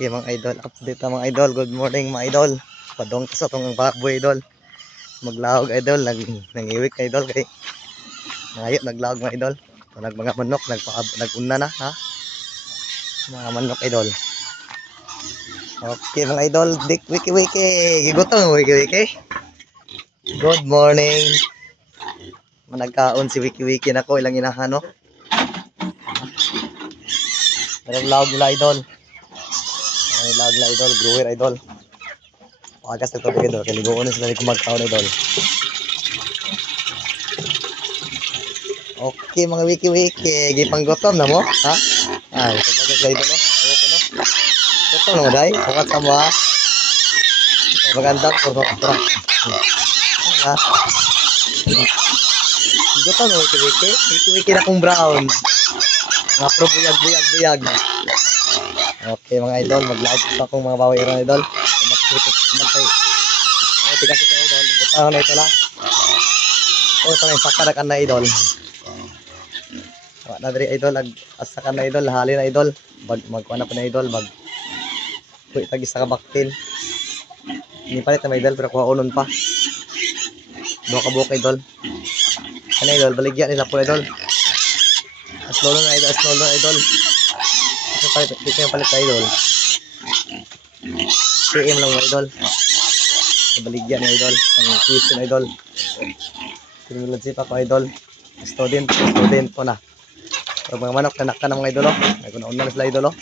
Okay mga idol, update na mga idol. Good morning mga idol. Padong sa itong baboy idol. Maglahog idol, nangiwik idol kay ngayon naglahog mga idol. Mga manok, nag-una na ha. Mga manok idol. Okay mga idol, dik wiki. Gigutong wiki. Good morning. Managkaon si wiki na ko ilang inahano. Naglag nila idol. Naglag nila idol, grower idol. Pagas na tubig idol, kaligoon na sila kumagkaon idol. Okay mga wiki, gipanggotom na mo, ha? Ay, sabagay sila idol, no? Okay no? Gotom na mo day, pakat sa mo ha? Magandang puro. Ha? Gotom na wiki na kong brown. Mga pro buyag. Okay mga idol, mag-live sa akong mga bawi ron idol. Magpay. Oh, tigas sa idol. Butahon na ito lang. Oh, ito na pakarak na idol. Wa na diri idol, asakan na idol, hali na idol. Magkuha na po na idol, kuy tagi sa kabaktin. Ini palit na idol pero kuha unon pa. Duha ka buok idol. Ano idol, baligya nila po idol. Aslolo na idol. Ito yung palit na idol. PM lang mga idol. Baligyan na idol. Pang tuition idol. Sinulad sipa ko idol. Student po na. So, mga manok nanak ka ng mga idol. Naguna-una na sila idol.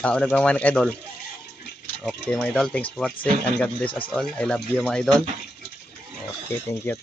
Kaon na mga manok idol. Okay mga idol. Thanks for watching and God bless us all. I love you mga idol. Okay, thank you.